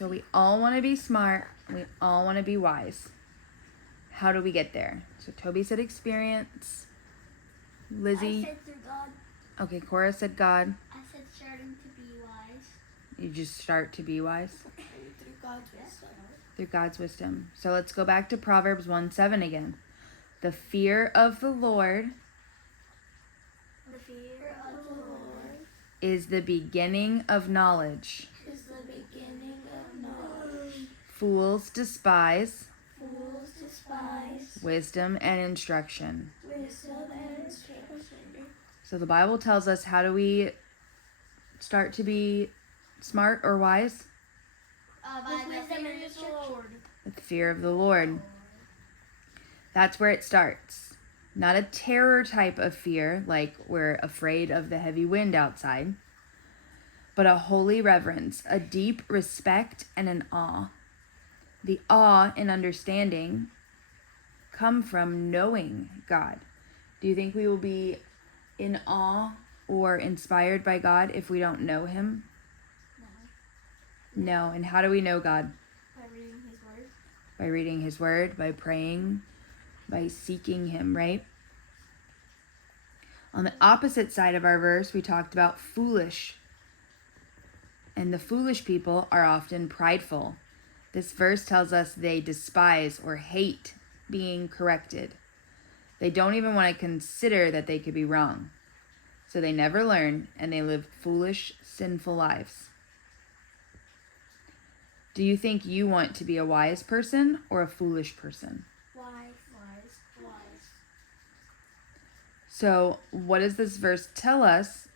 So we all want to be smart. We all want to be wise. How do we get there? So Toby said experience. Lizzie. I said through God. Okay, Cora said God. I said starting to be wise. You just start to be wise. Through God's wisdom. Through God's wisdom. So let's go back to Proverbs 1:7 again. The fear of the Lord The fear of the Lord is the beginning of knowledge. is the beginning of knowledge. Fools despise Fools despise wisdom and instruction. wisdom and instruction. So the Bible tells us, how do we start to be smart or wise? By the wisdom and instruction. With the fear of the Lord. That's where it starts. Not a terror type of fear, like we're afraid of the heavy wind outside, but a holy reverence, a deep respect, and an awe. The awe and understanding come from knowing God. Do you think we will be in awe or inspired by God if we don't know Him? No. And how do we know God? By reading His Word. By reading His Word, by praying, by seeking Him, right? On the opposite side of our verse, we talked about foolish. And the foolish people are often prideful. This verse tells us they despise or hate being corrected. They don't even want to consider that they could be wrong. So they never learn, and they live foolish, sinful lives. Do you think you want to be a wise person or a foolish person? Wise. So what does this verse tell us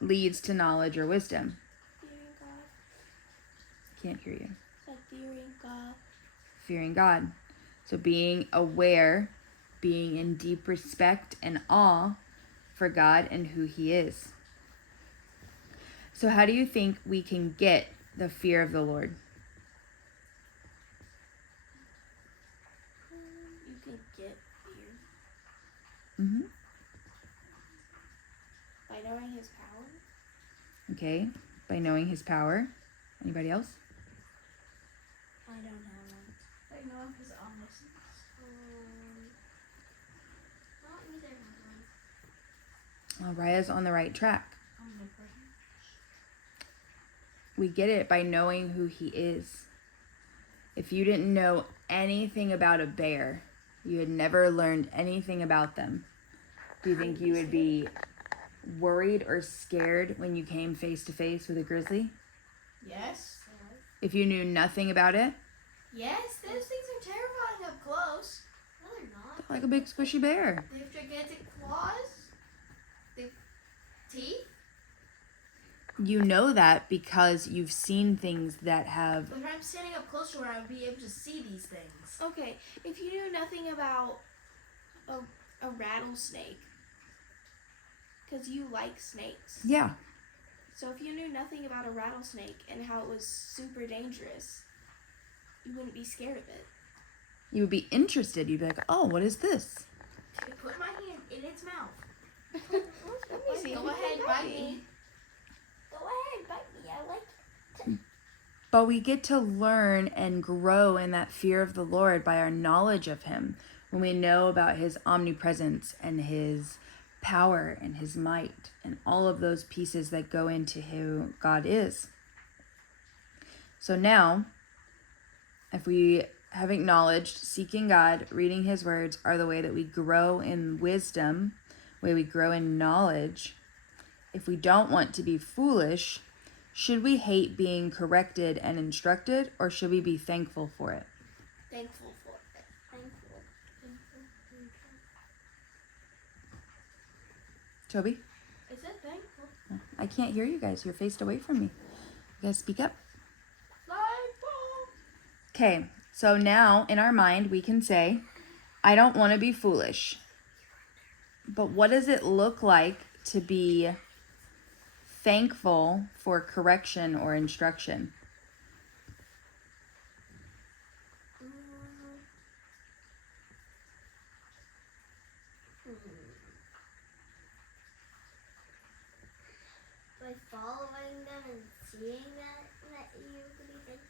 leads to knowledge or wisdom? Fearing God. Can't hear you. Fearing God. Fearing God. So being aware, being in deep respect and awe for God and who He is. So how do you think we can get the fear of the Lord? You can get fear Mm-hmm. by knowing His power. Okay, by knowing His power. Anybody else? I don't have one. By knowing His omniscience. Not either. Raya's on the right track. Omnipresent. We get it by knowing who He is. If you didn't know anything about a bear, you had never learned anything about them, do you think you would be worried or scared when you came face to face with a grizzly? Yes. If you knew nothing about it? Yes, those things are terrifying up close. No, they're not. Like a big squishy bear. They have gigantic claws. They have teeth. You know that because you've seen things that have... But if I'm standing up close to where I would be able to see these things. Okay, if you knew nothing about a rattlesnake, because you like snakes. Yeah. So if you knew nothing about a rattlesnake and how it was super dangerous, you wouldn't be scared of it. You would be interested. You'd be like, oh, what is this? Put my hand in its mouth. Let me see. Go ahead, bite me. Go ahead, bite me. I like it. But we get to learn and grow in that fear of the Lord by our knowledge of Him. When we know about His omnipresence and His power and His might and all of those pieces that go into who God is. So now, if we have acknowledged seeking God, reading His words are the way that we grow in wisdom, the way we grow in knowledge. If we don't want to be foolish, should we hate being corrected and instructed, or should we be thankful for it? Thankful for it. Toby? I said thankful. I can't hear you guys. You're faced away from me. You guys speak up. Okay, so now in our mind we can say, I don't want to be foolish. But what does it look like to be thankful for correction or instruction? By following them and seeing that you could be thankful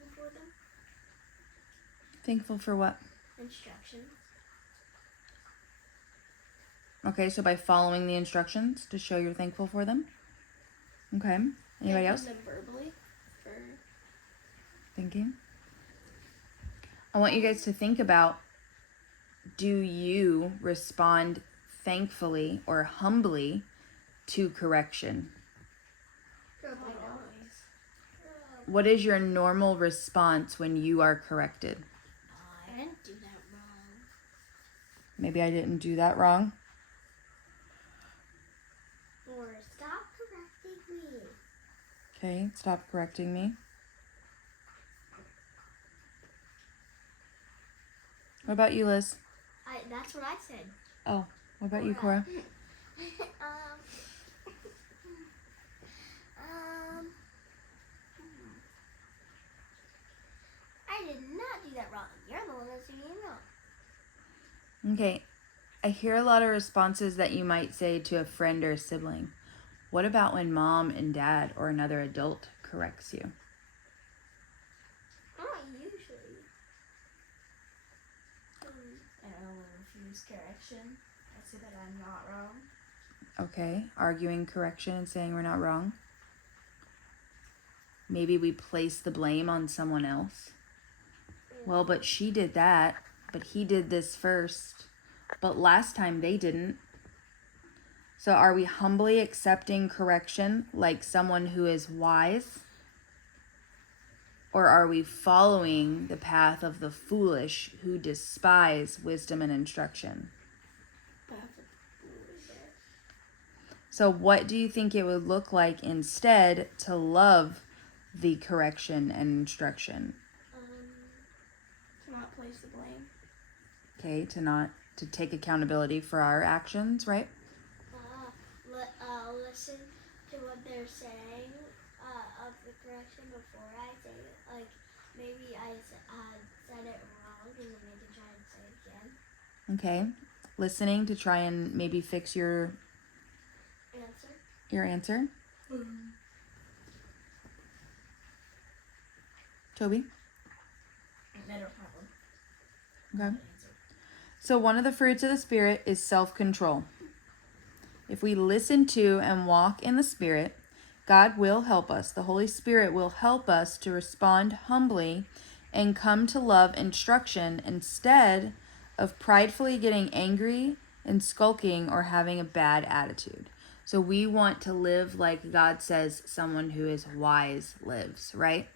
Thankful for what? Instruction. Okay, so by following the instructions to show you're thankful for them. Okay. Anybody else? Them verbally for Thinking? I want you guys to think about, do you respond thankfully or humbly to correction? Probably not. always. What is your normal response when you are corrected? I didn't do that wrong. Maybe I didn't do that wrong. Or stop correcting me. Okay, stop correcting me. What about you, Liz? That's what I said. Oh, what about you, Cora? I did not do that wrong. You're the one that's doing it wrong. Okay, I hear a lot of responses that you might say to a friend or a sibling. What about when mom and dad or another adult corrects you? Not usually. I will refuse correction. I say that I'm not wrong. Okay, arguing correction and saying we're not wrong. Maybe we place the blame on someone else. Well, but she did that, but he did this first. But last time they didn't. So are we humbly accepting correction like someone who is wise? Or are we following the path of the foolish who despise wisdom and instruction? So what do you think it would look like instead to love the correction and instruction? To not place the blame. Okay, to take accountability for our actions, right? Listen to what they're saying of the correction before I say it. Like, maybe I said it wrong and then they can try and say it again. Okay, listening to try and maybe fix your answer. Toby? No problem. Okay. So one of the fruits of the Spirit is self-control. If we listen to and walk in the Spirit, God will help us. The Holy Spirit will help us to respond humbly and come to love instruction instead of pridefully getting angry and skulking or having a bad attitude. So we want to live like God says someone who is wise lives, right?